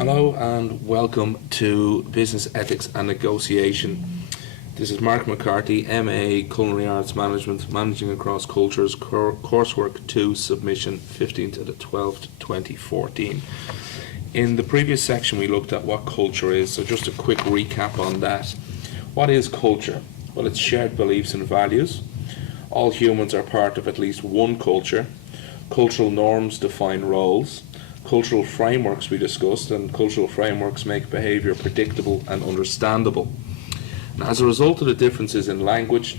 Hello and welcome to Business Ethics and Negotiation. This is Mark McCarthy, MA Culinary Arts Management, Managing Across Cultures, Coursework 2, Submission 15 to the 12th, 2014. In the previous section we looked at what culture is, so just a quick recap on that. What is culture? Well, it's shared beliefs and values. All humans are part of at least one culture. Cultural norms define roles. Cultural frameworks we discussed, and cultural frameworks make behaviour predictable and understandable. And as a result of the differences in language,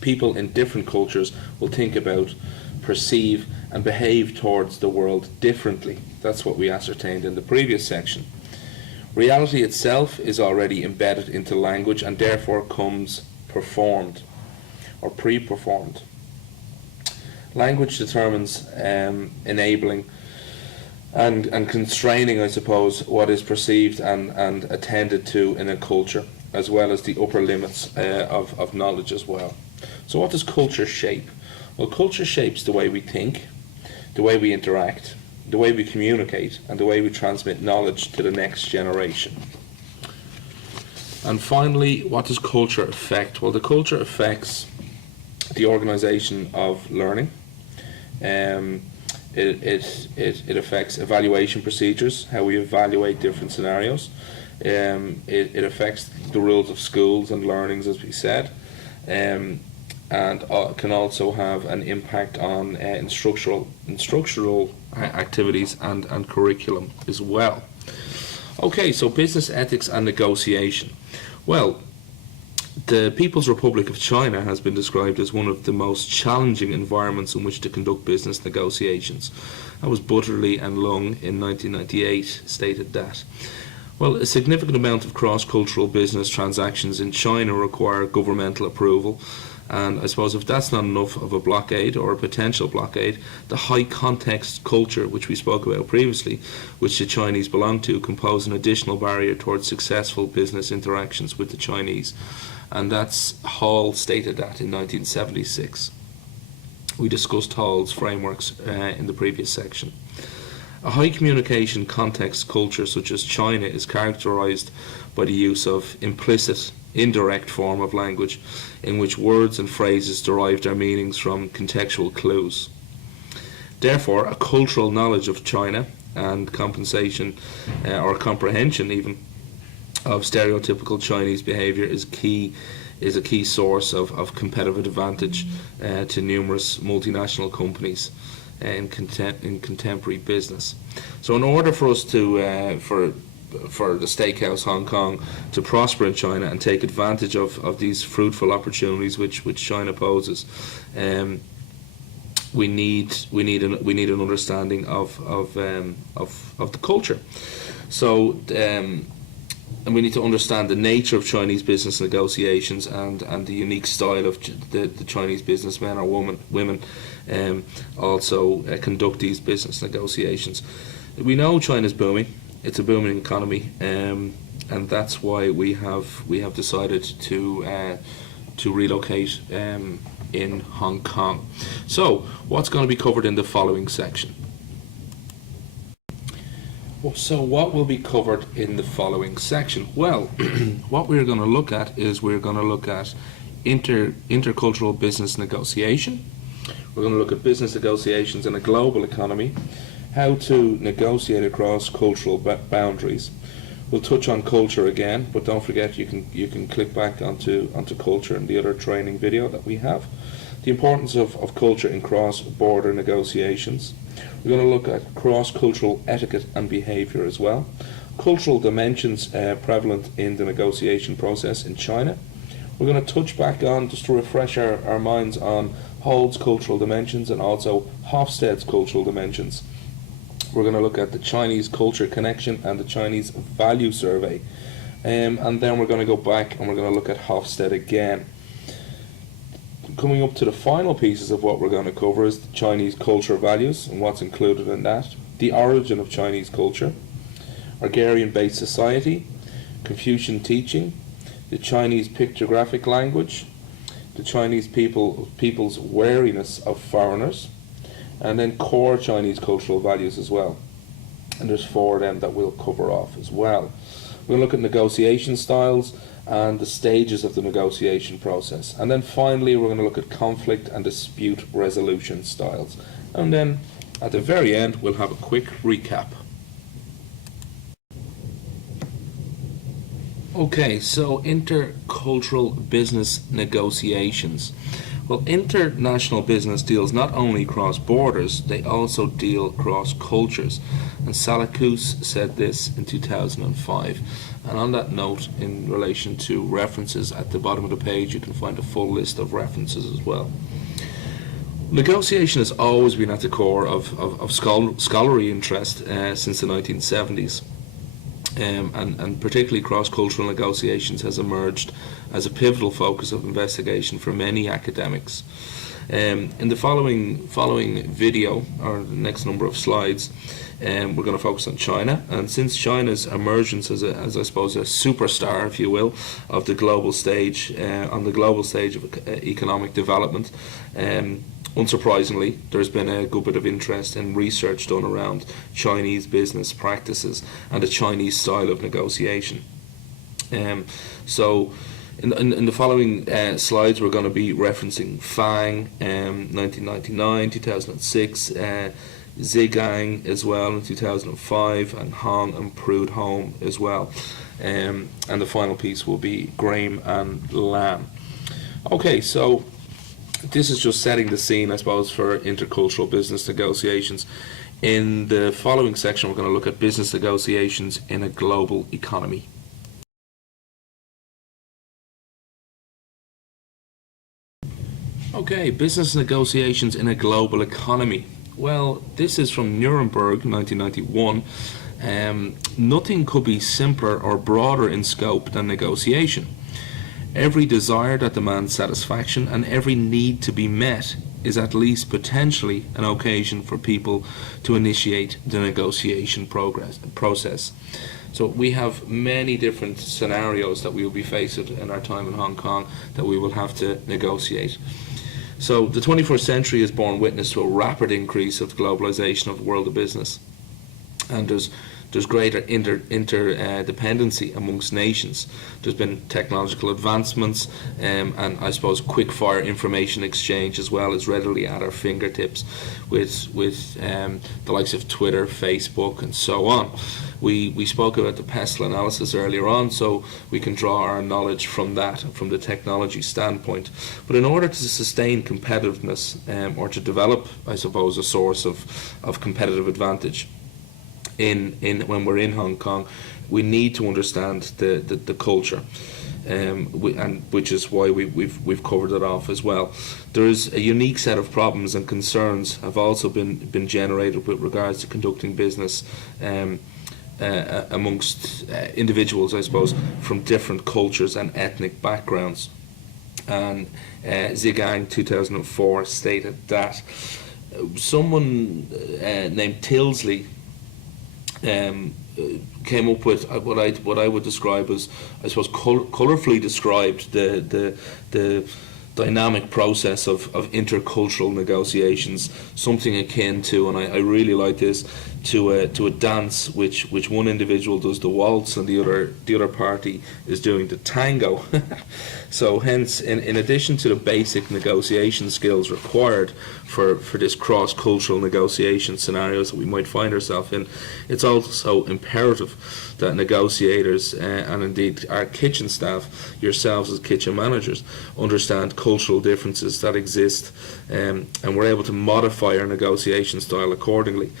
people in different cultures will think about, perceive and behave towards the world differently. That's what we ascertained in the previous section. Reality itself is already embedded into language and therefore comes performed or pre-performed. Language determines enabling and constraining, I suppose, what is perceived and attended to in a culture, as well as the upper limits of knowledge as well. So what does culture shape? Well, culture shapes the way we think, the way we interact, the way we communicate, and the way we transmit knowledge to the next generation. And finally, what does culture affect? Well, the culture affects the organisation of learning. It affects evaluation procedures, how we evaluate different scenarios. It affects the rules of schools and learnings, as we said, and can also have an impact on instructional activities and curriculum as well. Okay, so business ethics and negotiation. Well, the People's Republic of China has been described as one of the most challenging environments in which to conduct business negotiations. That was Butterley and Lung in 1998 stated that. Well, a significant amount of cross-cultural business transactions in China require governmental approval, and I suppose if that's not enough of a blockade or a potential blockade, the high context culture which we spoke about previously, which the Chinese belong to, compose an additional barrier towards successful business interactions with the Chinese. And that's Hall stated that in 1976. We discussed Hall's frameworks in the previous section. A high communication context culture such as China is characterized by the use of implicit, indirect form of language in which words and phrases derive their meanings from contextual clues. Therefore, a cultural knowledge of China and compensation or comprehension even of stereotypical Chinese behaviour is a key source of competitive advantage to numerous multinational companies in contemporary business. So in order for us to for the Steakhouse Hong Kong to prosper in China and take advantage of these fruitful opportunities which China poses, we need an understanding of the culture. So and we need to understand the nature of Chinese business negotiations and the unique style of the Chinese businessmen or women also conduct these business negotiations. We know China's booming. It's a booming economy, and that's why we have decided to relocate in Hong Kong. So what's going to be covered in the following section? So what will be covered in the following section? Well, what we're going to look at is we're going to look at intercultural business negotiation. We're going to look at business negotiations in a global economy, how to negotiate across cultural boundaries. We'll touch on culture again, but don't forget you can click back onto culture in the other training video that we have. The importance of culture in cross-border negotiations. We're going to look at cross-cultural etiquette and behaviour as well. Cultural dimensions prevalent in the negotiation process in China. We're going to touch back on, just to refresh our minds, on Hall's cultural dimensions and also Hofstede's cultural dimensions. We're going to look at the Chinese culture connection and the Chinese value survey. And then we're going to go back and we're going to look at Hofstede again. Coming up to the final pieces of what we're going to cover is the Chinese culture values and what's included in that, the origin of Chinese culture, agrarian-based society, Confucian teaching, the Chinese pictographic language, the Chinese people's wariness of foreigners, and then core Chinese cultural values as well. and there's 4 of them that we'll cover off as well. We'll look at negotiation styles and the stages of the negotiation process, and then finally we're going to look at conflict and dispute resolution styles, and then at the very end we'll have a quick recap. Okay, so intercultural business negotiations. Well, international business deals not only cross borders, they also deal cross cultures. And Salakous said this in 2005. And on that note, in relation to references, at the bottom of the page you can find a full list of references as well. Negotiation has always been at the core of scholarly interest since the 1970s. And particularly cross-cultural negotiations has emerged as a pivotal focus of investigation for many academics. In the following video, or the next number of slides, we're going to focus on China. And since China's emergence as I suppose a superstar, if you will, of the global stage, on the global stage of economic development, unsurprisingly, there's been a good bit of interest and research done around Chinese business practices and the Chinese style of negotiation. So in the following slides we're going to be referencing Fang, 1999, 2006, Zhigang as well in 2005, and Hong and Prudhomme as well. And the final piece will be Graham and Lam. Okay, so this is just setting the scene, I suppose, for intercultural business negotiations. In the following section, we're going to look at business negotiations in a global economy. Okay, business negotiations in a global economy. Well, this is from Nuremberg, 1991. Nothing could be simpler or broader in scope than negotiation. Every desire that demands satisfaction and every need to be met is at least potentially an occasion for people to initiate the negotiation process. So we have many different scenarios that we will be faced with in our time in Hong Kong that we will have to negotiate. So the 21st century has borne witness to a rapid increase of the globalization of the world of business, and there's greater interdependency amongst nations. There's been technological advancements, and I suppose quick-fire information exchange as well is readily at our fingertips with the likes of Twitter, Facebook, and so on. We spoke about the pestle analysis earlier on, so we can draw our knowledge from that, from the technology standpoint. But in order to sustain competitiveness, or to develop, I suppose, a source of competitive advantage, when we're in Hong Kong, we need to understand the culture, and which is why we've covered it off as well. There is a unique set of problems and concerns have also been generated with regards to conducting business amongst individuals, I suppose, from different cultures and ethnic backgrounds. And Zhigang 2004 stated that someone named Tilsley came up with what I would describe as, I suppose, colourfully described the dynamic process of intercultural negotiations, something akin to, and I really like this, to a dance which one individual does the waltz and the other party is doing the tango. So hence, in addition to the basic negotiation skills required for this cross-cultural negotiation scenarios that we might find ourselves in, it's also imperative that negotiators and indeed our kitchen staff, yourselves as kitchen managers, understand cultural differences that exist, and we're able to modify our negotiation style accordingly.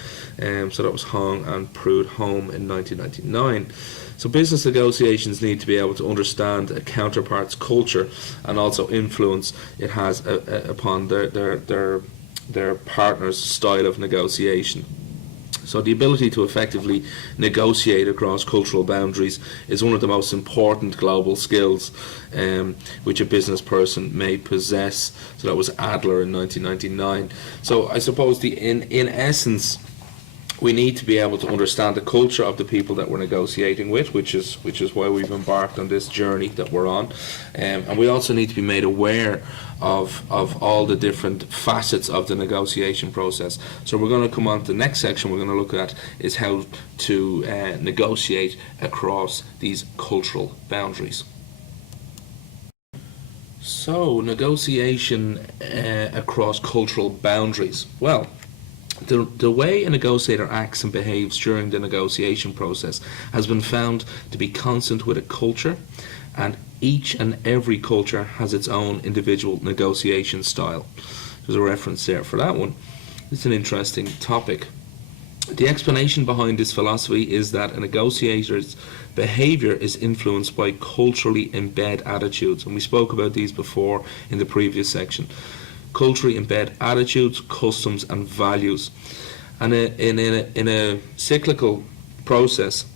So that was Hong and Prudhomme in 1999. So business negotiations need to be able to understand a counterpart's culture and also influence it has upon their partner's style of negotiation. So the ability to effectively negotiate across cultural boundaries is one of the most important global skills which a business person may possess. So that was Adler in 1999. So I suppose in essence, we need to be able to understand the culture of the people that we're negotiating with, which is why we've embarked on this journey that we're on, and we also need to be made aware of all the different facets of the negotiation process. So we're going to come on to the next section. We're going to look at is how to negotiate across these cultural boundaries. So negotiation across cultural boundaries. Well, the way a negotiator acts and behaves during the negotiation process has been found to be constant with a culture, and each and every culture has its own individual negotiation style. There's a reference there for that one. It's an interesting topic. The explanation behind this philosophy is that a negotiator's behavior is influenced by culturally embedded attitudes, and we spoke about these before in the previous section. Culturally embed attitudes, customs, and values. And in a cyclical process,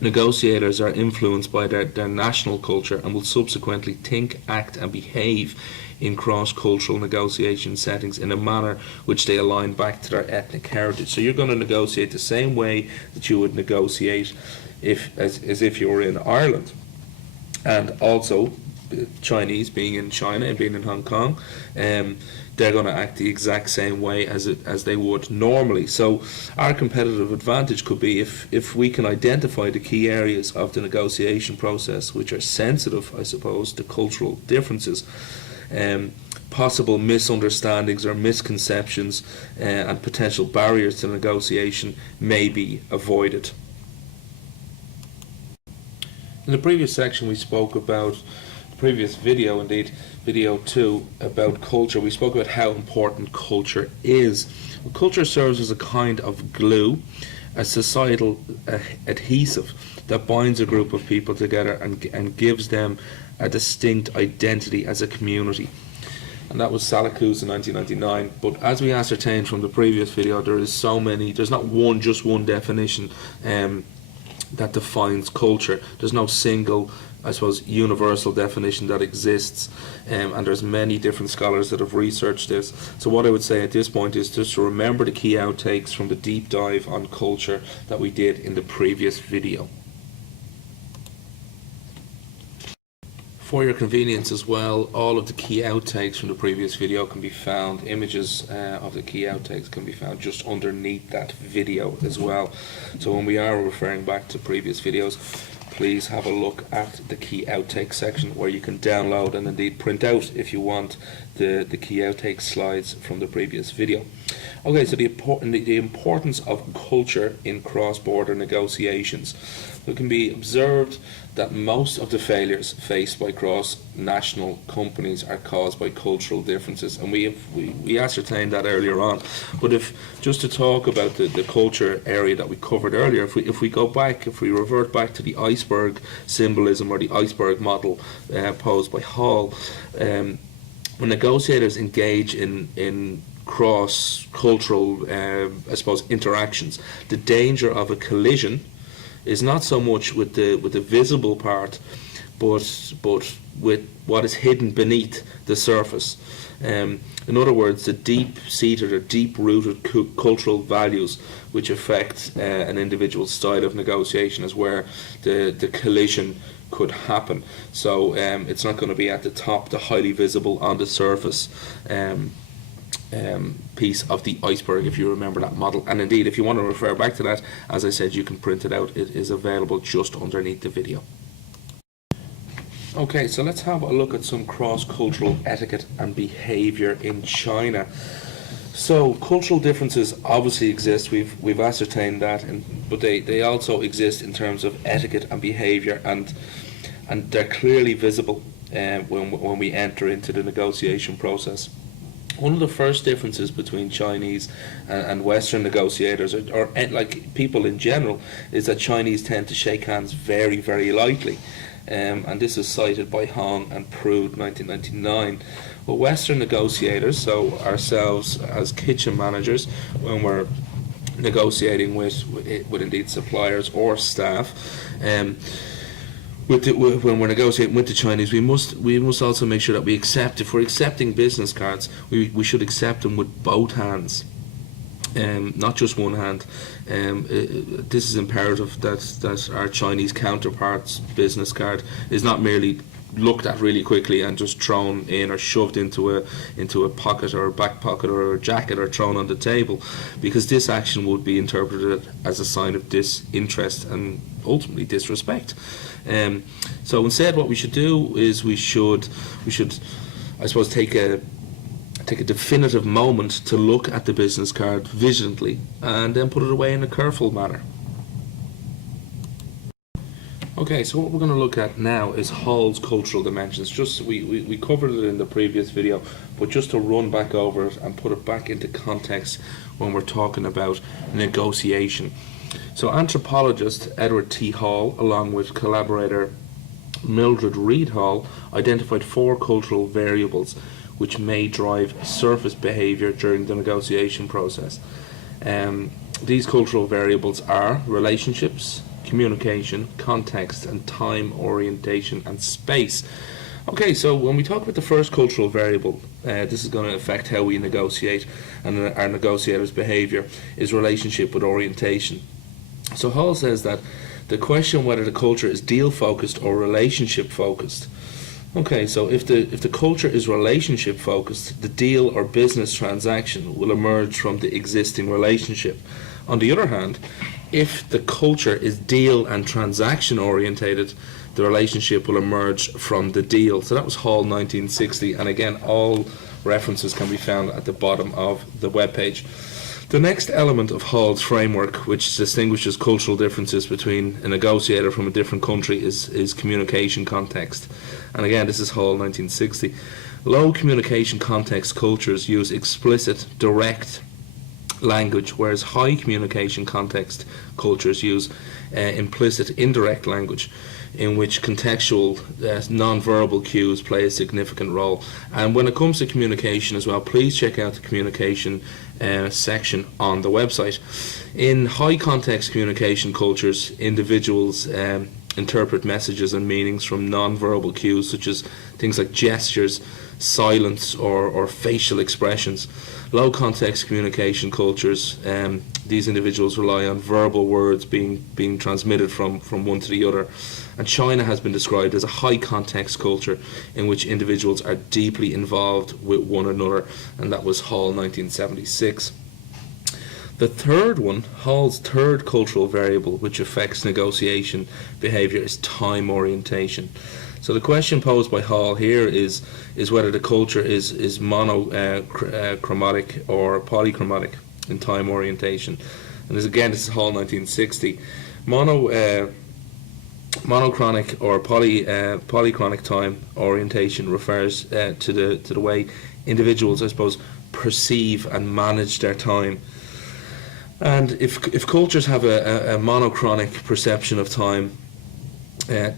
negotiators are influenced by their national culture and will subsequently think, act, and behave in cross-cultural negotiation settings in a manner which they align back to their ethnic heritage. So you're going to negotiate the same way that you would negotiate as if you were in Ireland. And also, Chinese being in China and being in Hong Kong, they're going to act the exact same way as they would normally. So our competitive advantage could be if we can identify the key areas of the negotiation process which are sensitive, I suppose, to cultural differences, possible misunderstandings or misconceptions, and potential barriers to negotiation may be avoided. In the previous section we spoke about, previous video, indeed, video 2, about culture. We spoke about how important culture is. Well, culture serves as a kind of glue, a societal adhesive that binds a group of people together and gives them a distinct identity as a community. And that was Salakuz in 1999. But as we ascertained from the previous video, there's not just one definition that defines culture. There's no single, I suppose, universal definition that exists, and there's many different scholars that have researched this. So what I would say at this point is just to remember the key outtakes from the deep dive on culture that we did in the previous video. For your convenience as well, all of the key outtakes from the previous video can be found, images of the key outtakes can be found just underneath that video as well. So when we are referring back to previous videos, please have a look at the key outtake section where you can download and indeed print out, if you want, the key outtake slides from the previous video. Okay, so the importance of culture in cross-border negotiations. It can be observed that most of the failures faced by cross-national companies are caused by cultural differences, and we ascertained that earlier on. But just to talk about the culture area that we covered earlier, if we revert back to the iceberg symbolism or the iceberg model posed by Hall, when negotiators engage in cross-cultural, I suppose, interactions, the danger of a collision is not so much with the visible part, but with what is hidden beneath the surface. In other words, the deep-seated or deep-rooted cultural values which affect an individual's style of negotiation is where the collision could happen. So it's not going to be at the top, the highly visible on the surface piece of the iceberg, if you remember that model. And indeed, if you want to refer back to that, as I said, you can print it out. It is available just underneath the video. Okay, so let's have a look at some cross-cultural etiquette and behaviour in China. So cultural differences obviously exist. We've ascertained that, but they also exist in terms of etiquette and behaviour, and they're clearly visible when we enter into the negotiation process. One of the first differences between Chinese and Western negotiators, or like people in general, is that Chinese tend to shake hands very, very lightly. And this is cited by Hong and Prude, 1999. But Western negotiators, so ourselves as kitchen managers, when we're negotiating with indeed suppliers or staff, when we're negotiating with the Chinese, we must also make sure that if we're accepting business cards, we should accept them with both hands. not just one hand. This is imperative that our Chinese counterparts' business card is not merely looked at really quickly and just thrown in or shoved into a pocket or a back pocket or a jacket or thrown on the table, because this action would be interpreted as a sign of disinterest and ultimately disrespect. So instead, what we should do is we should I suppose take a definitive moment to look at the business card vigilantly and then put it away in a careful manner. Okay, so what we're going to look at now is Hall's cultural dimensions. Just we covered it in the previous video, but just to run back over it and put it back into context when we're talking about negotiation. So anthropologist Edward T. Hall, along with collaborator Mildred Reed Hall, identified 4 cultural variables which may drive surface behaviour during the negotiation process. These cultural variables are relationships, communication, context, and time, orientation, and space. Okay, so when we talk about the first cultural variable, this is going to affect how we negotiate, and our negotiators' behaviour is relationship with orientation. So Hall says that the question whether the culture is deal focused or relationship focused. Okay, so if the culture is relationship focused, the deal or business transaction will emerge from the existing relationship. On the other hand, if the culture is deal and transaction orientated, the relationship will emerge from the deal. So that was Hall 1960, and again, all references can be found at the bottom of the webpage. The next element of Hall's framework, which distinguishes cultural differences between a negotiator from a different country, is communication context. And again, this is Hall 1960. Low communication context cultures use explicit, direct language, whereas high communication context cultures use implicit, indirect language, in which contextual non-verbal cues play a significant role. And when it comes to communication as well, please check out the communication section on the website. In high context communication cultures, individuals interpret messages and meanings from non-verbal cues such as things like gestures, silence, or facial expressions. Low context communication cultures, these individuals rely on verbal words being transmitted from one to the other. And China has been described as a high context culture in which individuals are deeply involved with one another, and that was Hall 1976. The third one, Hall's third cultural variable which affects negotiation behaviour, is time orientation. So the question posed by Hall here is whether the culture is monochromatic or polychromatic in time orientation. And this is Hall 1960. Monochronic or polychronic time orientation refers to the way individuals, I suppose, perceive and manage their time. And if cultures have a monochronic perception of time,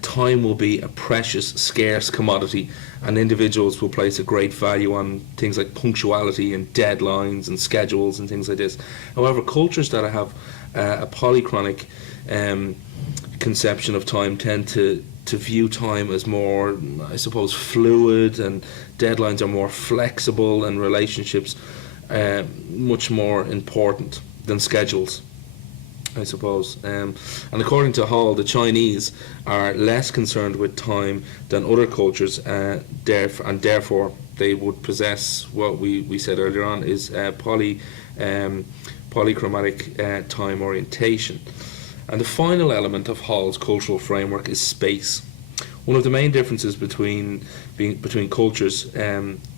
time will be a precious, scarce commodity, and individuals will place a great value on things like punctuality and deadlines and schedules and things like this. However, cultures that have a polychronic conception of time tend to view time as more, I suppose, fluid, and deadlines are more flexible, and relationships much more important than schedules, I suppose. And according to Hall, the Chinese are less concerned with time than other cultures, and therefore they would possess what we said earlier on is polychromatic time orientation. And the final element of Hall's cultural framework is space. One of the main differences between cultures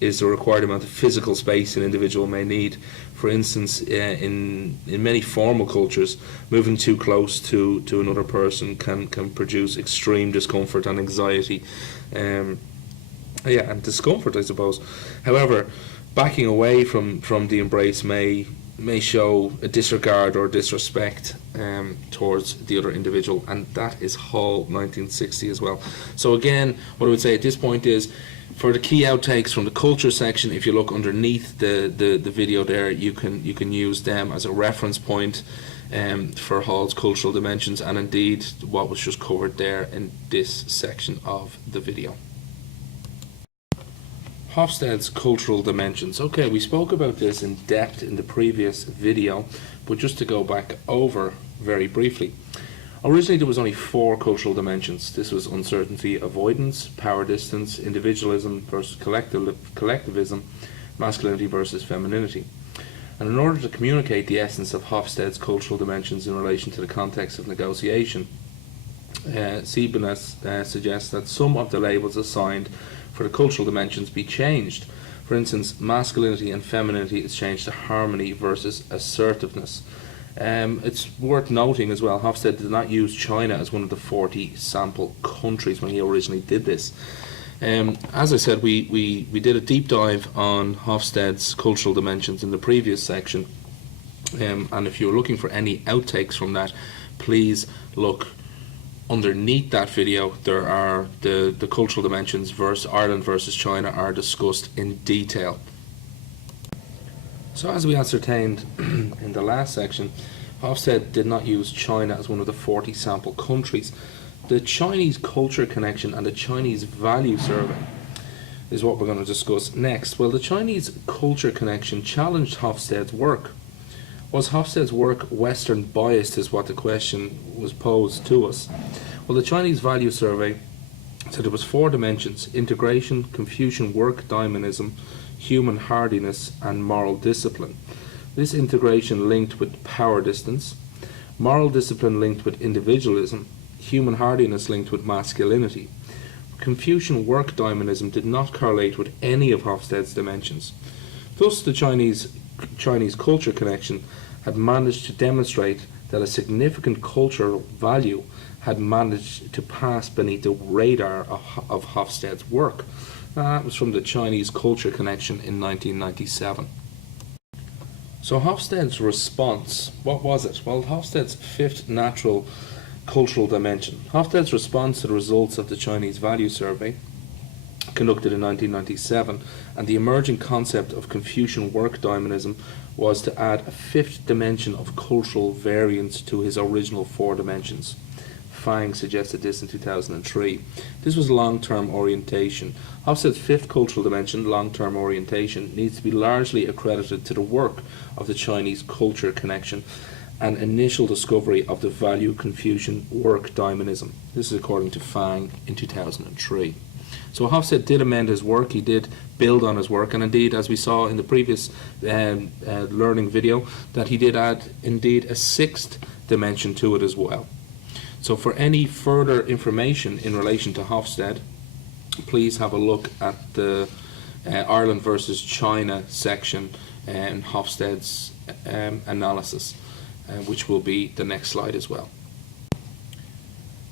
is the required amount of physical space an individual may need. For instance, in many formal cultures, moving too close to another person can produce extreme discomfort and anxiety, and discomfort, I suppose. However, backing away from the embrace may show a disregard or disrespect towards the other individual, and that is Hall 1960 as well. So again, what I would say at this point is, for the key outtakes from the culture section, if you look underneath the video there, you can use them as a reference point for Hall's cultural dimensions, and indeed what was just covered there in this section of the video. Hofstede's cultural dimensions. Okay, we spoke about this in depth in the previous video, but just to go back over very briefly. Originally there was only 4 cultural dimensions. This was uncertainty avoidance, power distance, individualism versus collectivism, masculinity versus femininity. And in order to communicate the essence of Hofstede's cultural dimensions in relation to the context of negotiation, Siebenes suggests that some of the labels assigned for the cultural dimensions be changed. For instance, masculinity and femininity is changed to harmony versus assertiveness. It's worth noting as well, Hofstede did not use China as one of the 40 sample countries when he originally did this. As I said, we did a deep dive on Hofstede's cultural dimensions in the previous section, and if you're looking for any outtakes from that, please look underneath that video. There are the cultural dimensions versus Ireland versus China are discussed in detail. So as we ascertained in the last section, Hofstede did not use China as one of the 40 sample countries. The Chinese culture connection and the Chinese value survey is what we're going to discuss next. Well, the Chinese culture connection challenged Hofstede's work. Was Hofstede's work Western biased, is what the question was posed to us. Well, the Chinese value survey said there was 4 dimensions: integration, Confucian work dynamism, human hardiness and moral discipline. This integration linked with power distance, moral discipline linked with individualism, human hardiness linked with masculinity. Confucian work dynamism did not correlate with any of Hofstede's dimensions. Thus, the Chinese culture connection had managed to demonstrate that a significant cultural value had managed to pass beneath the radar of Hofstede's work. That was from the Chinese culture connection in 1997. So Hofstede's response, what was it? Well, Hofstede's 5th natural cultural dimension. Hofstede's response to the results of the Chinese value survey conducted in 1997 and the emerging concept of Confucian work dynamism was to add a 5th dimension of cultural variance to his original 4 dimensions. Fang suggested this in 2003. This was long-term orientation. Hofstede's 5th cultural dimension, long-term orientation, needs to be largely accredited to the work of the Chinese culture connection and initial discovery of the value Confucian work dynamism. This is according to Fang in 2003. So Hofstede did amend his work, he did build on his work, and indeed, as we saw in the previous learning video, that he did add indeed a 6th dimension to it as well. So for any further information in relation to Hofstede, please have a look at the Ireland versus China section in Hofstede's analysis, which will be the next slide as well.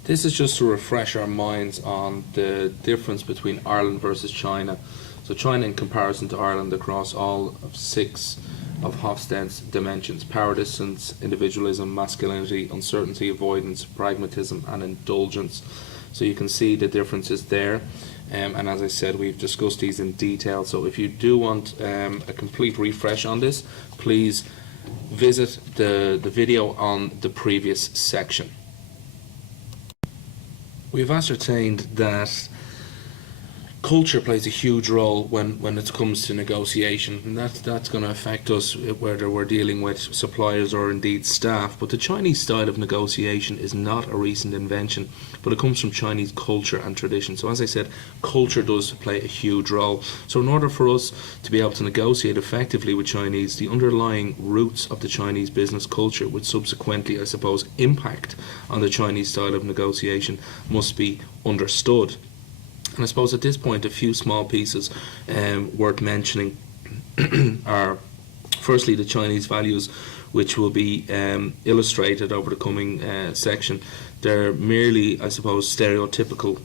This is just to refresh our minds on the difference between Ireland versus China. So China in comparison to Ireland across all of 6 of Hofstede's dimensions: power distance, individualism, masculinity, uncertainty, avoidance, pragmatism and indulgence. So you can see the differences there, and as I said, we've discussed these in detail. So if you do want a complete refresh on this, please visit the video on the previous section. We've ascertained that culture plays a huge role when it comes to negotiation, and that's going to affect us whether we're dealing with suppliers or indeed staff. But the Chinese style of negotiation is not a recent invention, but it comes from Chinese culture and tradition. So as I said, culture does play a huge role. So in order for us to be able to negotiate effectively with Chinese, the underlying roots of the Chinese business culture, which subsequently, I suppose, impact on the Chinese style of negotiation, must be understood. And I suppose at this point, a few small pieces worth mentioning are, firstly, the Chinese values, which will be illustrated over the coming section. They're merely, I suppose, stereotypical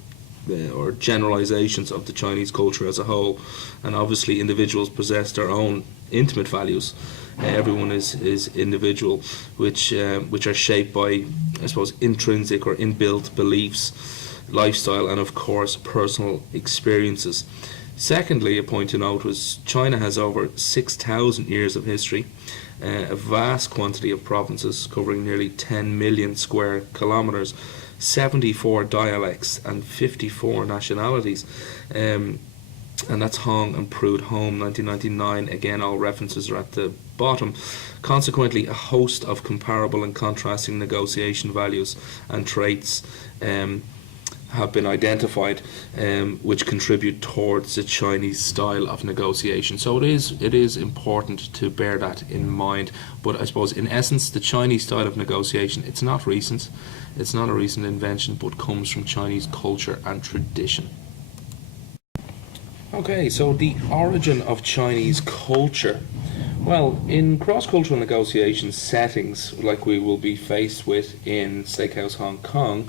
or generalizations of the Chinese culture as a whole, and obviously individuals possess their own intimate values. Everyone is individual, which are shaped by, I suppose, intrinsic or inbuilt beliefs, lifestyle and of course personal experiences. Secondly, a point to note was China has over 6,000 years of history, a vast quantity of provinces covering nearly 10 million square kilometres, 74 dialects and 54 nationalities. and that's Hong and Prudhomme, 1999. Again, all references are at the bottom. Consequently, a host of comparable and contrasting negotiation values and traits have been identified, which contribute towards the Chinese style of negotiation. So it is important to bear that in mind. But I suppose, in essence, the Chinese style of negotiation, it's not recent. It's not a recent invention, but comes from Chinese culture and tradition. Okay, so the origin of Chinese culture. Well, in cross-cultural negotiation settings, like we will be faced with in Steakhouse Hong Kong,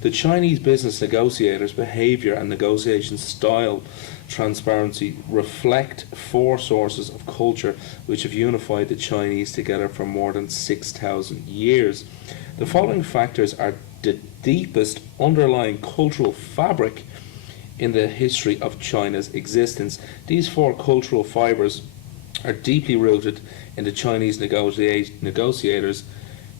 the Chinese business negotiators' behaviour and negotiation style transparency reflect four sources of culture which have unified the Chinese together for more than 6,000 years. The following factors are the deepest underlying cultural fabric in the history of China's existence. These four cultural fibres are deeply rooted in the Chinese negotiators'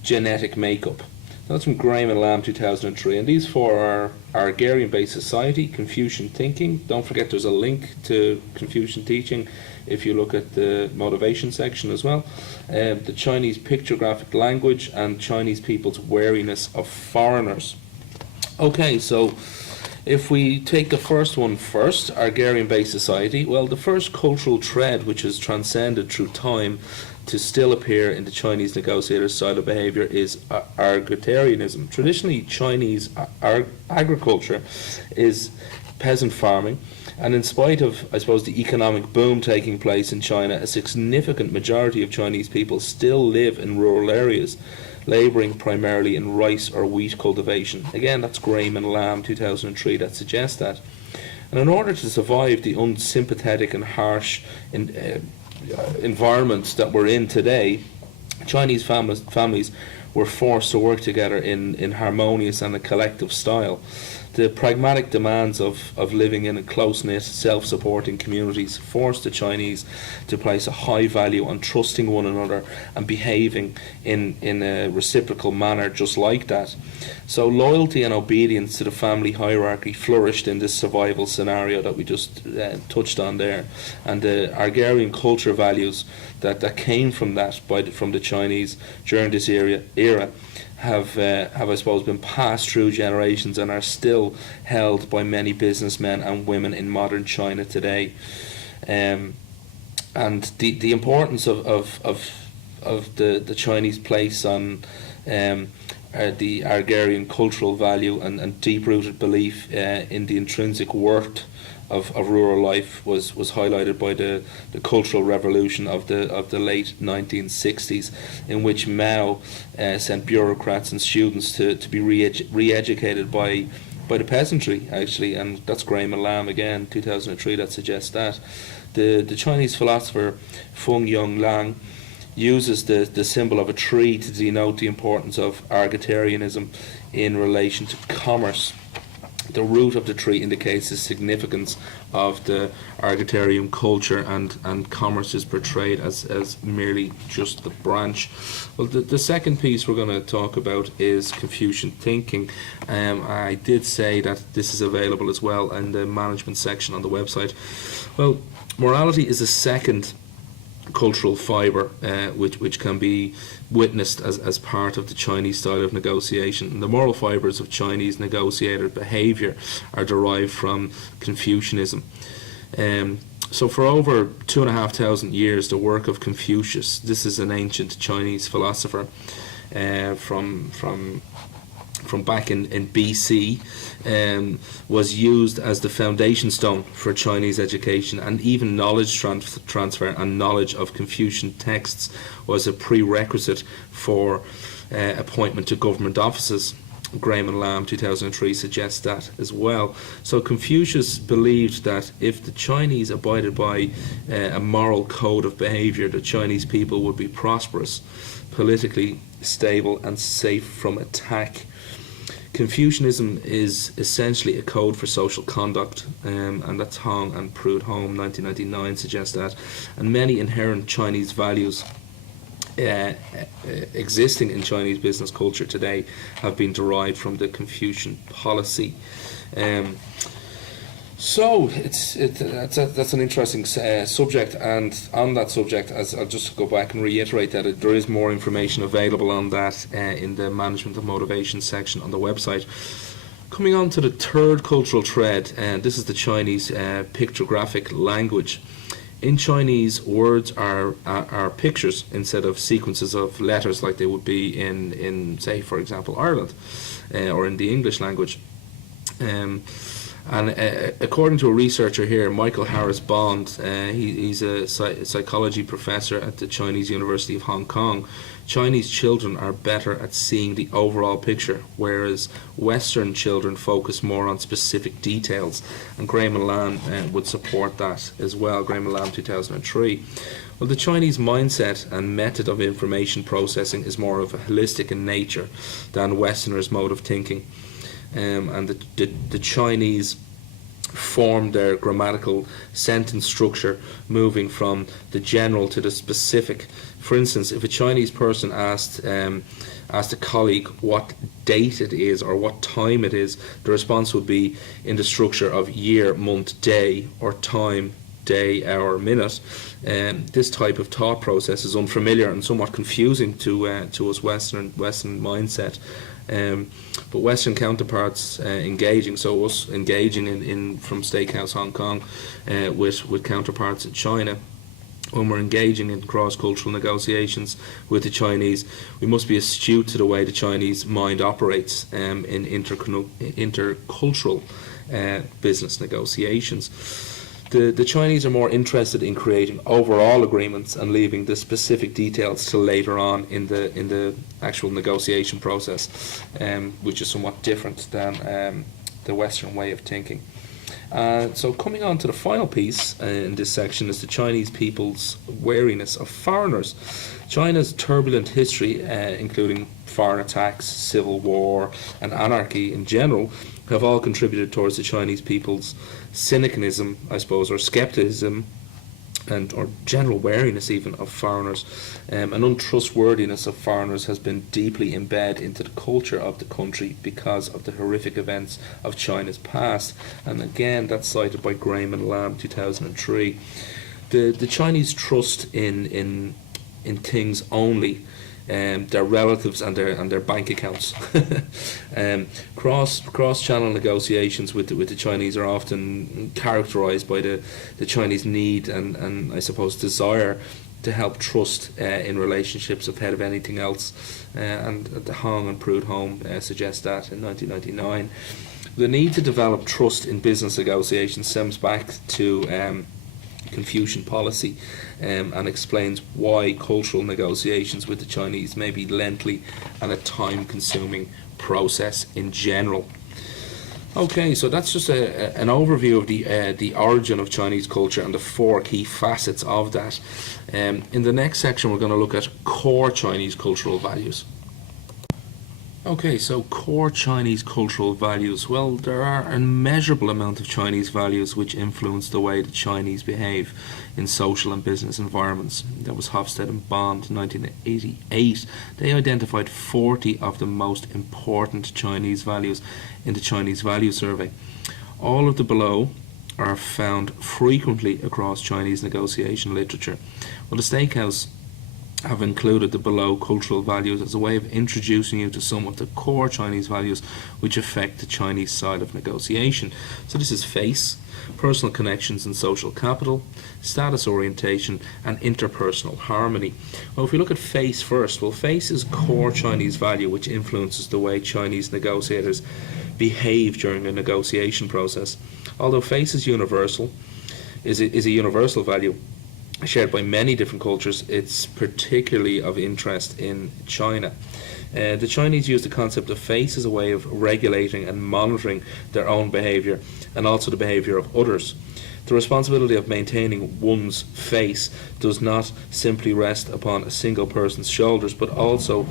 genetic makeup. That's from Graham and Lamb, 2003. And these four are Argarian-based society, Confucian thinking. Don't forget there's a link to Confucian teaching if you look at the motivation section as well. The Chinese pictographic language and Chinese people's wariness of foreigners. Okay, so if we take the first one first, Argarian-based society, well, the first cultural thread which has transcended through time to still appear in the Chinese negotiators' style of behaviour is agrarianism. Traditionally, Chinese agriculture is peasant farming, and in spite of, I suppose, the economic boom taking place in China, a significant majority of Chinese people still live in rural areas, labouring primarily in rice or wheat cultivation. Again, that's Graham and Lamb, 2003, that suggests that. And in order to survive the unsympathetic and harsh environments that we're in today, Chinese families were forced to work together in harmonious and a collective style. The pragmatic demands of living in a close-knit, self-supporting communities forced the Chinese to place a high value on trusting one another and behaving in a reciprocal manner just like that. So loyalty and obedience to the family hierarchy flourished in this survival scenario that we just touched on there. And the Argarian culture values that came from from the Chinese during this era have I suppose been passed through generations and are still held by many businessmen and women in modern China today. And the importance of the Chinese place on the Argarian cultural value and deep-rooted belief in the intrinsic worth of rural life was highlighted by the Cultural Revolution of the late 1960s, in which Mao sent bureaucrats and students to be re-educated by the peasantry, actually, and that's Graham and Lamb again, 2003, that suggests that. The Chinese philosopher Feng Yonglang uses the symbol of a tree to denote the importance of Argatarianism in relation to commerce. The root of the tree indicates the significance of the Argatarian culture, and commerce is portrayed as merely just the branch. Well, the second piece we're going to talk about is Confucian thinking. I did say that this is available as well in the management section on the website. Well, morality is a second cultural fibre which can be witnessed as part of the Chinese style of negotiation. And the moral fibres of Chinese negotiator behaviour are derived from Confucianism. So for over 2,500 years, the work of Confucius, this is an ancient Chinese philosopher from back in BC, was used as the foundation stone for Chinese education, and even knowledge transfer and knowledge of Confucian texts was a prerequisite for appointment to government offices. Graham and Lamb, 2003, suggests that as well. So Confucius believed that if the Chinese abided by a moral code of behaviour, the Chinese people would be prosperous, politically stable and safe from attack. Confucianism is essentially a code for social conduct, and that's Hong and Prudhomme, 1999, suggests that. And many inherent Chinese values existing in Chinese business culture today have been derived from the Confucian policy. So that's an interesting subject, and on that subject, as I'll just go back and reiterate that there is more information available on that in the management of motivation section on the website. Coming on to the third cultural thread, and this is the Chinese pictographic language. In Chinese, words are pictures instead of sequences of letters like they would be in say, for example, Ireland or in the English language. And according to a researcher here, Michael Harris Bond, he's a psychology professor at the Chinese University of Hong Kong. Chinese children are better at seeing the overall picture, whereas Western children focus more on specific details. And Graham and Lamb would support that as well, Graham and Lamb 2003. Well, the Chinese mindset and method of information processing is more of a holistic in nature than Westerners' mode of thinking. And the Chinese form their grammatical sentence structure moving from the general to the specific. For instance, if a Chinese person asked a colleague what date it is or what time it is, the response would be in the structure of year, month, day, or time, day, hour, minute. This type of thought process is unfamiliar and somewhat confusing to us Western mindset. But Western counterparts engaging, so us engaging in from Steakhouse Hong Kong with counterparts in China, when we're engaging in cross-cultural negotiations with the Chinese, we must be astute to the way the Chinese mind operates in intercultural business negotiations. The Chinese are more interested in creating overall agreements and leaving the specific details till later on in the actual negotiation process, which is somewhat different than the Western way of thinking. So coming on to the final piece in this section is the Chinese people's wariness of foreigners. China's turbulent history, including foreign attacks, civil war, and anarchy in general, have all contributed towards the Chinese people's cynicism, I suppose, or skepticism, and or general wariness even of foreigners. An untrustworthiness of foreigners has been deeply embedded into the culture of the country because of the horrific events of China's past. And again, that's cited by Graham and Lamb 2003. The Chinese trust in things only. Their relatives and their bank accounts. Cross-channel negotiations with the Chinese are often characterized by the Chinese need and I suppose desire to help trust in relationships ahead of anything else. And the Hong and Prudhomme suggest that in 1999. The need to develop trust in business negotiations stems back to Confucian policy and explains why cultural negotiations with the Chinese may be lengthy and a time-consuming process in general. Okay, so that's just an overview of the origin of Chinese culture and the four key facets of that. In the next section, we're going to look at core Chinese cultural values. Okay, so core Chinese cultural values. Well, there are an immeasurable amount of Chinese values which influence the way the Chinese behave in social and business environments. That was Hofstede and Bond in 1988. They identified 40 of the most important Chinese values in the Chinese Value Survey. All of the below are found frequently across Chinese negotiation literature. Well, the Steakhouse have included the below cultural values as a way of introducing you to some of the core Chinese values which affect the Chinese side of negotiation. So this is face, personal connections and social capital, status orientation, and interpersonal harmony. Well, if we look at face first, well, face is a core Chinese value which influences the way Chinese negotiators behave during the negotiation process. Although face is universal, is a universal value shared by many different cultures, it's particularly of interest in China. The Chinese use the concept of face as a way of regulating and monitoring their own behaviour and also the behaviour of others. The responsibility of maintaining one's face does not simply rest upon a single person's shoulders, but also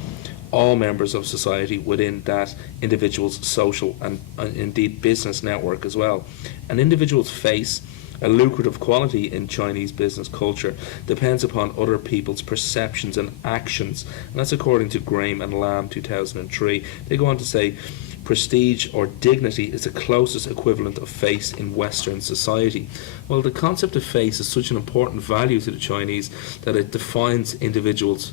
all members of society within that individual's social and indeed business network as well. An individual's face, a lucrative quality in Chinese business culture, depends upon other people's perceptions and actions, and that's according to Graham and Lamb 2003. They go on to say, prestige or dignity is the closest equivalent of face in Western society. Well, the concept of face is such an important value to the Chinese that it defines individuals.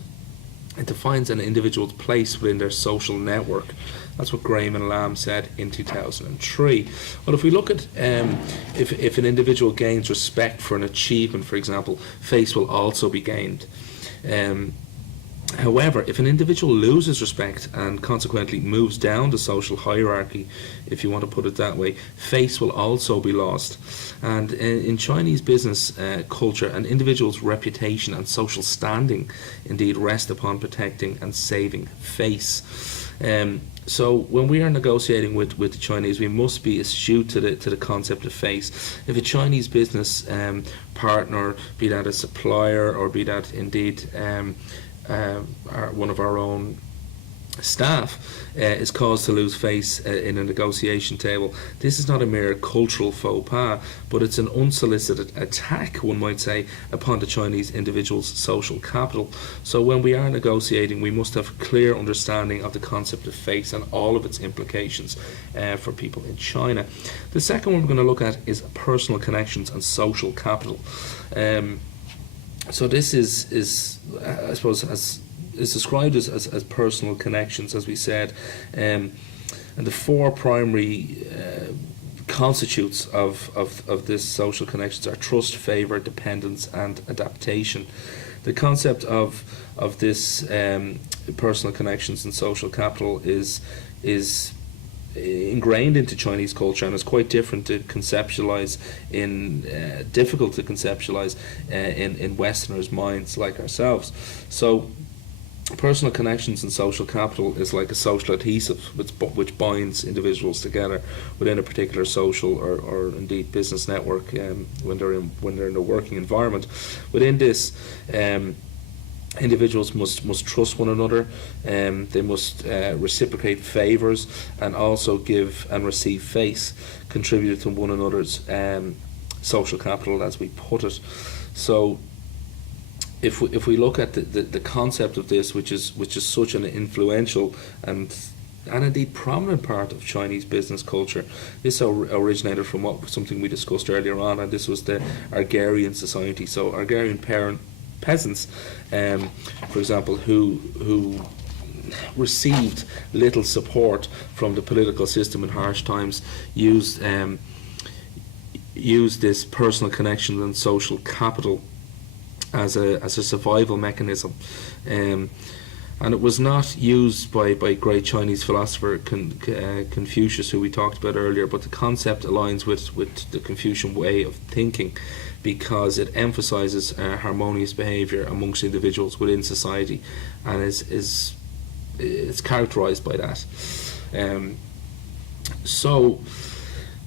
It defines an individual's place within their social network. That's what Graham and Lamb said in 2003. Well, if we look at if an individual gains respect for an achievement, for example, face will also be gained. However, if an individual loses respect and consequently moves down the social hierarchy, if you want to put it that way, face will also be lost. And in Chinese business culture, an individual's reputation and social standing indeed rest upon protecting and saving face. So when we are negotiating with the Chinese, we must be astute to the concept of face. If a Chinese business partner, be that a supplier or be that indeed one of our own staff is caused to lose face in a negotiation table, this is not a mere cultural faux pas, but it's an unsolicited attack, one might say, upon the Chinese individual's social capital. So when we are negotiating, we must have clear understanding of the concept of face and all of its implications for people in China. The second one we're going to look at is personal connections and social capital. So this is I suppose, is described as personal connections, as we said, and the four primary constitutes of this social connections are trust, favour, dependence, and adaptation. The concept of this personal connections and social capital is ingrained into Chinese culture and is quite different to conceptualize difficult to conceptualize in Westerners' minds like ourselves. So personal connections and social capital is like a social adhesive which binds individuals together within a particular social or indeed business network when they're in a working environment. Within this, individuals must trust one another, they must reciprocate favours and also give and receive face, contribute to one another's social capital, as we put it. So if we look at the concept of this, which is such an influential and indeed prominent part of Chinese business culture, this originated from something we discussed earlier on, and this was the Agrarian society. So Agrarian peasants, for example, who received little support from the political system in harsh times, used this personal connection and social capital as a survival mechanism, and it was not used by great Chinese philosopher Confucius, who we talked about earlier, but the concept aligns with the Confucian way of thinking, because it emphasizes harmonious behavior amongst individuals within society, and it's characterized by that. So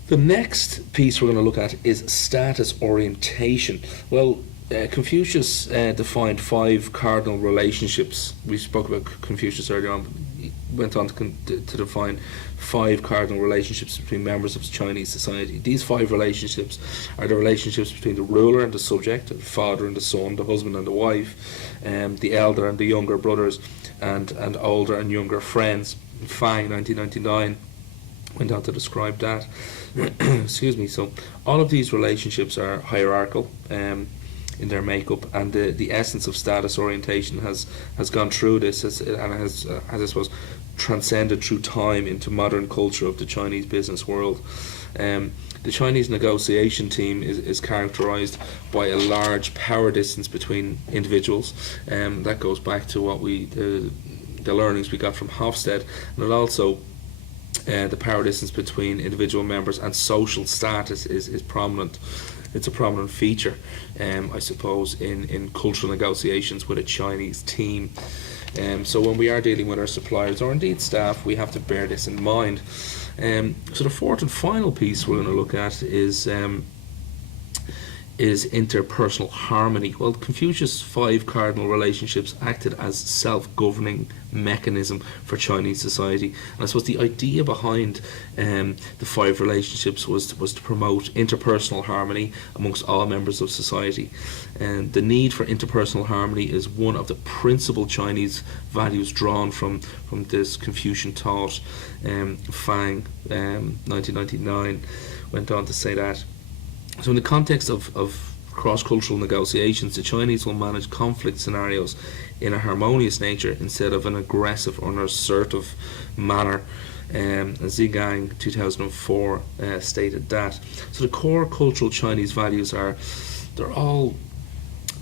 the next piece we're going to look at is status orientation. Well, Confucius defined 5 cardinal relationships. We spoke about Confucius earlier on, but he went on to define 5 cardinal relationships between members of Chinese society. These 5 relationships are the relationships between the ruler and the subject, the father and the son, the husband and the wife, the elder and the younger brothers, and older and younger friends. Fang, 1999, went on to describe that. Excuse me. So all of these relationships are hierarchical in their makeup, and the essence of status orientation has gone through this and has I suppose transcended through time into modern culture of the Chinese business world. The Chinese negotiation team is characterized by a large power distance between individuals. That goes back to what the learnings we got from Hofstede, and it also the power distance between individual members and social status is prominent. It's a prominent feature, I suppose, in cultural negotiations with a Chinese team. So when we are dealing with our suppliers or indeed staff, we have to bear this in mind. So the fourth and final piece we're going to look at is is interpersonal harmony. Well, Confucius' 5 cardinal relationships acted as self-governing mechanism for Chinese society. And I suppose the idea behind the 5 relationships was to promote interpersonal harmony amongst all members of society. And the need for interpersonal harmony is one of the principal Chinese values drawn from this Confucian thought. Fang, 1999, went on to say that. So in the context of cross-cultural negotiations, the Chinese will manage conflict scenarios in a harmonious nature instead of an aggressive or an assertive manner. Zhigang 2004 stated that. So the core cultural Chinese values they're all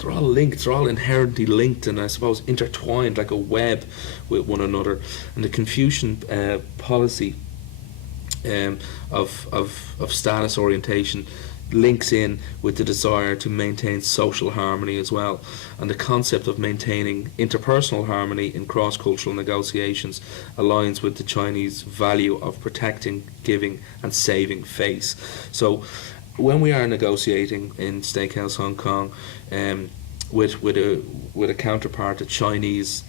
linked, they're all inherently linked and I suppose intertwined like a web with one another. And the Confucian policy of status orientation links in with the desire to maintain social harmony as well, and the concept of maintaining interpersonal harmony in cross-cultural negotiations aligns with the Chinese value of protecting, giving and saving face. So when we are negotiating in Steakhouse Hong Kong with a counterpart, a Chinese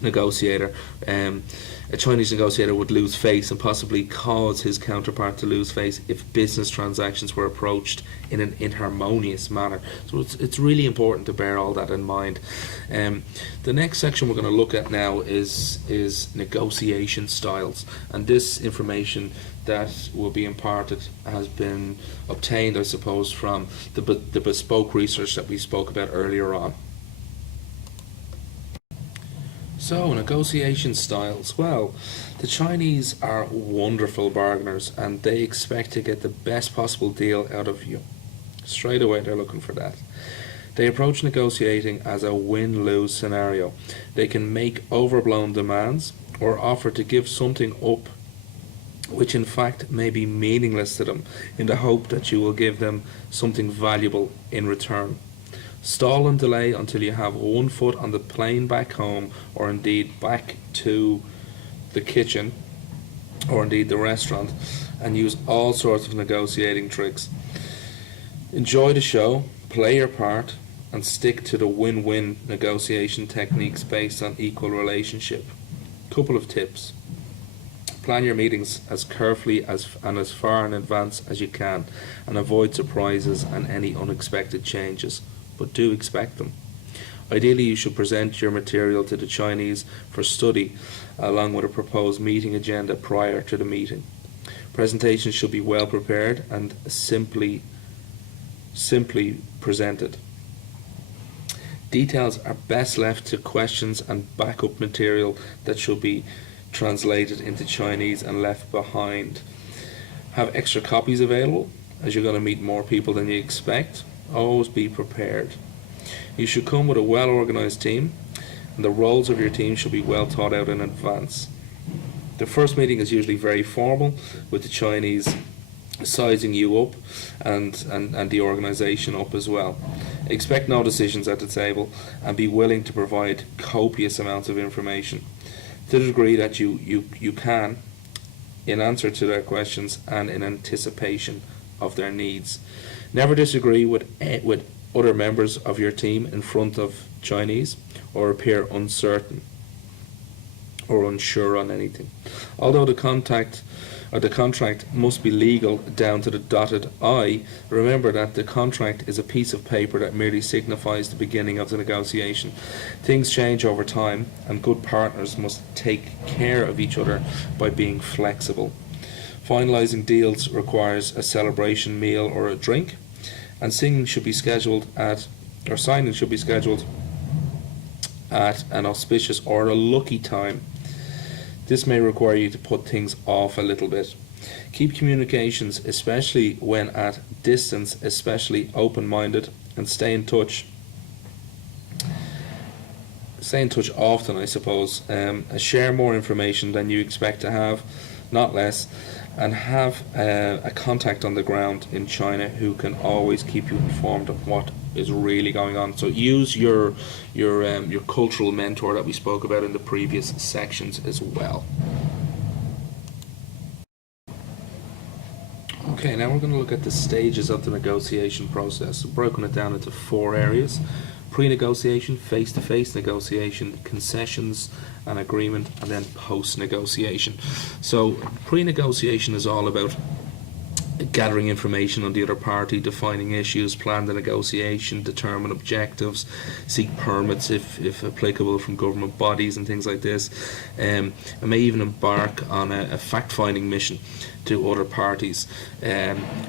negotiator, a Chinese negotiator would lose face and possibly cause his counterpart to lose face if business transactions were approached in an inharmonious manner. So it's really important to bear all that in mind. The next section we're going to look at now is negotiation styles, and this information that will be imparted has been obtained, I suppose, from the bespoke research that we spoke about earlier on. So, negotiation styles. Well, the Chinese are wonderful bargainers and they expect to get the best possible deal out of you. Straight away they're looking for that. They approach negotiating as a win-lose scenario. They can make overblown demands or offer to give something up which in fact may be meaningless to them in the hope that you will give them something valuable in return. Stall and delay until you have one foot on the plane back home, or indeed back to the kitchen, or indeed the restaurant, and use all sorts of negotiating tricks. Enjoy the show, play your part, and stick to the win-win negotiation techniques based on equal relationship. Couple of tips. Plan your meetings as carefully and as far in advance as you can, and avoid surprises and any unexpected changes, but do expect them. Ideally, you should present your material to the Chinese for study along with a proposed meeting agenda prior to the meeting. Presentations should be well prepared and simply presented. Details are best left to questions and backup material that should be translated into Chinese and left behind. Have extra copies available as you're going to meet more people than you expect. Always be prepared. You should come with a well-organized team, and the roles of your team should be well thought out in advance. The first meeting is usually very formal, with the Chinese sizing you up and the organization up as well. Expect no decisions at the table and be willing to provide copious amounts of information to the degree that you can, in answer to their questions and in anticipation of their needs. Never disagree with other members of your team in front of Chinese or appear uncertain or unsure on anything. Although the contract must be legal down to the dotted I, remember that the contract is a piece of paper that merely signifies the beginning of the negotiation. Things change over time, and good partners must take care of each other by being flexible. Finalizing deals requires a celebration meal or a drink, and signing should be scheduled at an auspicious or a lucky time. This may require you to put things off a little bit. Keep communications, especially when at distance, especially open-minded, and stay in touch. Stay in touch often, I suppose. Share more information than you expect to have, not less, and have a contact on the ground in China who can always keep you informed of what is really going on. So use your cultural mentor that we spoke about in the previous sections as well. Okay, now we're going to look at the stages of the negotiation process. We've broken it down into 4 areas: pre-negotiation, face-to-face negotiation, concessions and agreement, and then post-negotiation. So pre-negotiation is all about gathering information on the other party, defining issues, plan the negotiation, determine objectives, seek permits if applicable from government bodies and things like this, and may even embark on a fact-finding mission to other parties,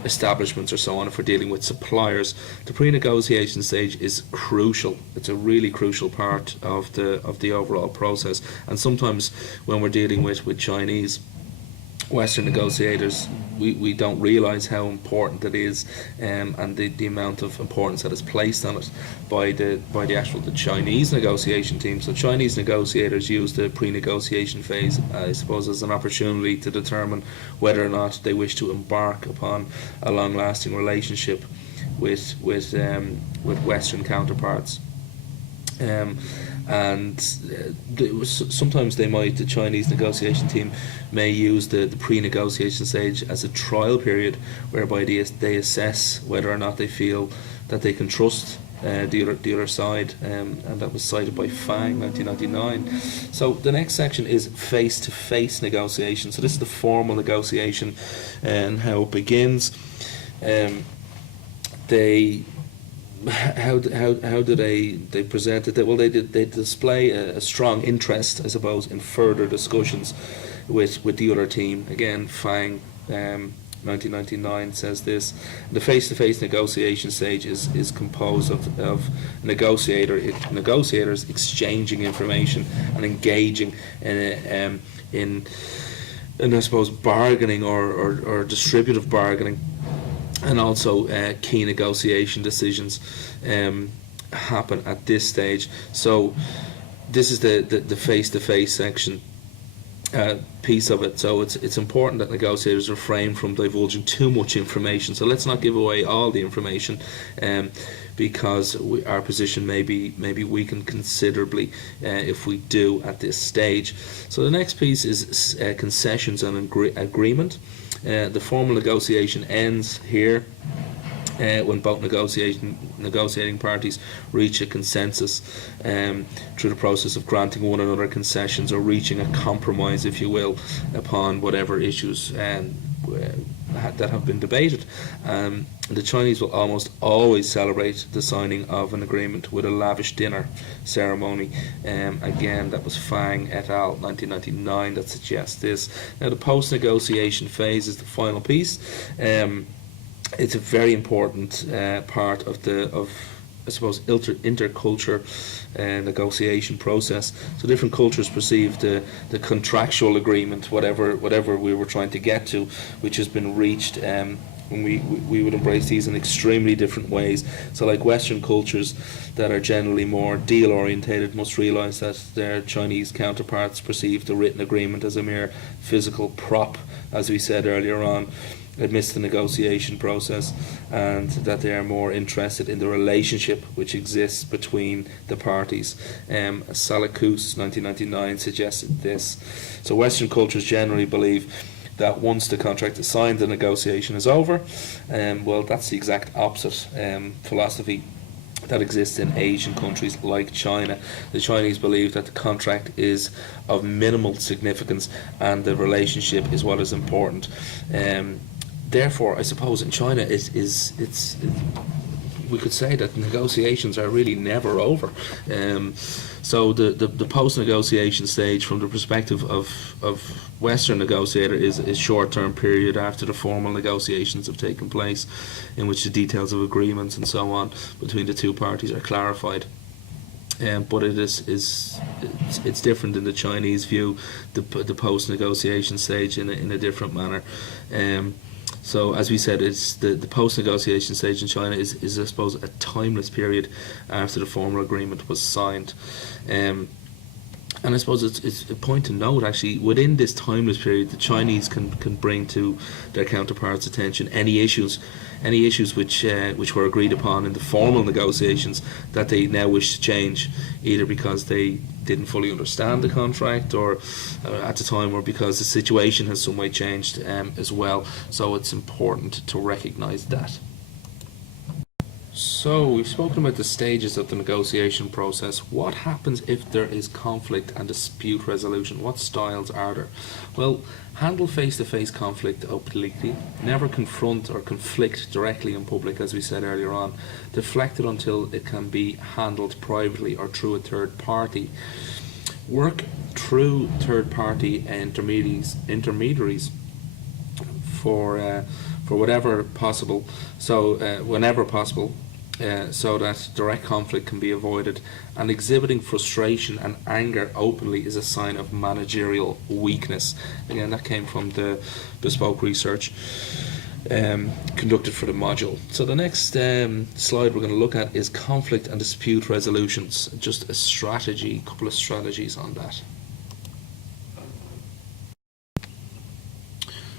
establishments or so on, if we're dealing with suppliers. The pre-negotiation stage is crucial. It's a really crucial part of the overall process, and sometimes when we're dealing with Chinese Western negotiators, we don't realise how important it is, and the amount of importance that is placed on it by the Chinese negotiation team. So Chinese negotiators use the pre-negotiation phase, I suppose, as an opportunity to determine whether or not they wish to embark upon a long-lasting relationship with Western counterparts. Sometimes the Chinese negotiation team may use the pre-negotiation stage as a trial period, whereby they assess whether or not they feel that they can trust the other side, and that was cited by Fang 1999. So the next section is face-to-face negotiation. So this is the formal negotiation and how it begins. How do they present it? Well, they display a strong interest, I suppose, in further discussions with the other team. Again, Fang 1999 says this: the face-to-face negotiation stage is composed of negotiators exchanging information and engaging in I suppose bargaining or distributive bargaining. And also key negotiation decisions happen at this stage. So this is the face-to-face section piece of it. So it's important that negotiators refrain from divulging too much information. So let's not give away all the information, because our position may be weakened considerably if we do at this stage. So the next piece is concessions and agreement. The formal negotiation ends here when both negotiating parties reach a consensus through the process of granting one another concessions or reaching a compromise, if you will, upon whatever issues that have been debated. The Chinese will almost always celebrate the signing of an agreement with a lavish dinner ceremony. Again, that was Fang et al. 1999 that suggests this. Now, the post-negotiation phase is the final piece. It's a very important part of I suppose interculture negotiation process. So different cultures perceive the contractual agreement, whatever we were trying to get to, which has been reached. And we would embrace these in extremely different ways. So like Western cultures that are generally more deal orientated must realise that their Chinese counterparts perceive the written agreement as a mere physical prop, as we said earlier on, amidst the negotiation process, and that they are more interested in the relationship which exists between the parties. Salakus 1999 suggested this. So Western cultures generally believe that once the contract is signed, the negotiation is over. Well, that's the exact opposite philosophy that exists in Asian countries like China. The Chinese believe that the contract is of minimal significance and the relationship is what is important. Therefore, I suppose in China we could say that negotiations are really never over. So the post-negotiation stage, from the perspective of Western negotiator, is a short-term period after the formal negotiations have taken place, in which the details of agreements and so on between the two parties are clarified. But it's different in the Chinese view, the post-negotiation stage in a different manner. So as we said, it's the post-negotiation stage in China is I suppose a timeless period after the formal agreement was signed. And I suppose it's a point to note, actually, within this timeless period, the Chinese can bring to their counterparts' attention any issues which were agreed upon in the formal negotiations that they now wish to change, either because they didn't fully understand the contract, or at the time, or because the situation has some way changed as well. So it's important to recognise that. So we've spoken about the stages of the negotiation process. What happens if there is conflict and dispute resolution? What styles are there? Well, handle face-to-face conflict openly. Never confront or conflict directly in public, as we said earlier on. Deflect it until it can be handled privately or through a third party. Work through third-party intermediaries for whatever possible. So whenever possible. So that direct conflict can be avoided, and exhibiting frustration and anger openly is a sign of managerial weakness. Again, that came from the bespoke research conducted for the module. So the next slide we're going to look at is conflict and dispute resolutions. Just a couple of strategies on that.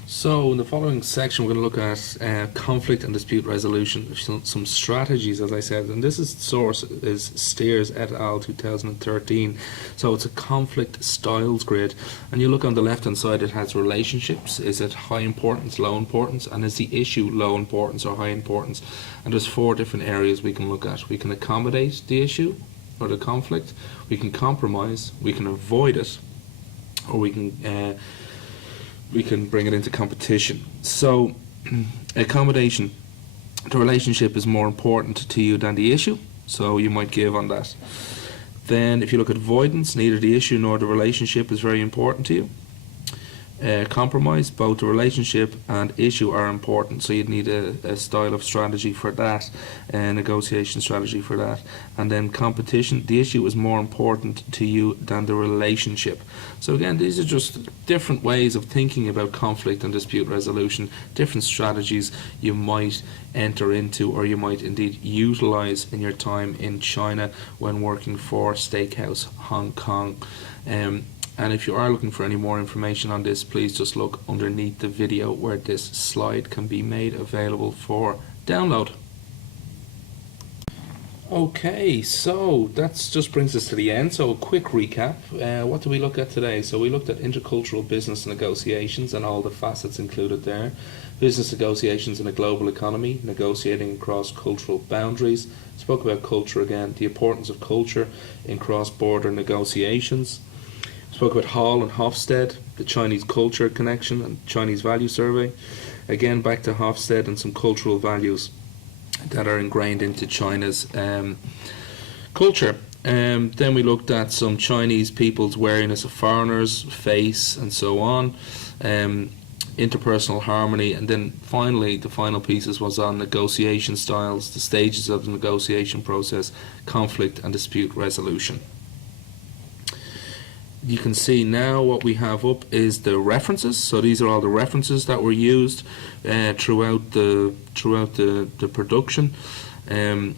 So in the following section, we're going to look at conflict and dispute resolution, some strategies, as I said, and this source is Steers et al. 2013. So it's a conflict styles grid, and you look on the left hand side, it has relationships. Is it high importance, low importance, and is the issue low importance or high importance? And there's 4 different areas we can look at. We can accommodate the issue or the conflict, we can compromise, we can avoid it, or we can bring it into competition. So accommodation, the relationship is more important to you than the issue, so you might give on that. Then if you look at avoidance, neither the issue nor the relationship is very important to you. Compromise, both the relationship and issue are important, so you'd need a style of strategy for that, a negotiation strategy for that. And then competition, the issue is more important to you than the relationship. So again, these are just different ways of thinking about conflict and dispute resolution, different strategies you might enter into, or you might indeed utilize in your time in China when working for Steakhouse Hong Kong. And if you are looking for any more information on this, please just look underneath the video where this slide can be made available for download. Okay, so that just brings us to the end. So a quick recap. What did we look at today? So we looked at intercultural business negotiations and all the facets included there. Business negotiations in a global economy, negotiating across cultural boundaries. Spoke about culture again, the importance of culture in cross-border negotiations. Spoke about Hall and Hofstede, the Chinese culture connection and Chinese value survey. Again, back to Hofstede and some cultural values that are ingrained into China's culture. Then we looked at some Chinese people's wariness of foreigners, face, and so on. Interpersonal harmony, and then finally the final pieces was on negotiation styles, the stages of the negotiation process, conflict and dispute resolution. You can see now what we have up is the references. So these are all the references that were used throughout the production, and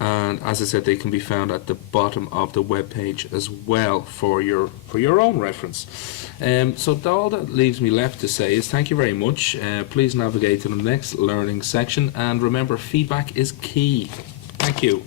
as I said, they can be found at the bottom of the web page as well for your own reference. So all that leaves me left to say is thank you very much. Please navigate to the next learning section, and remember, feedback is key. Thank you.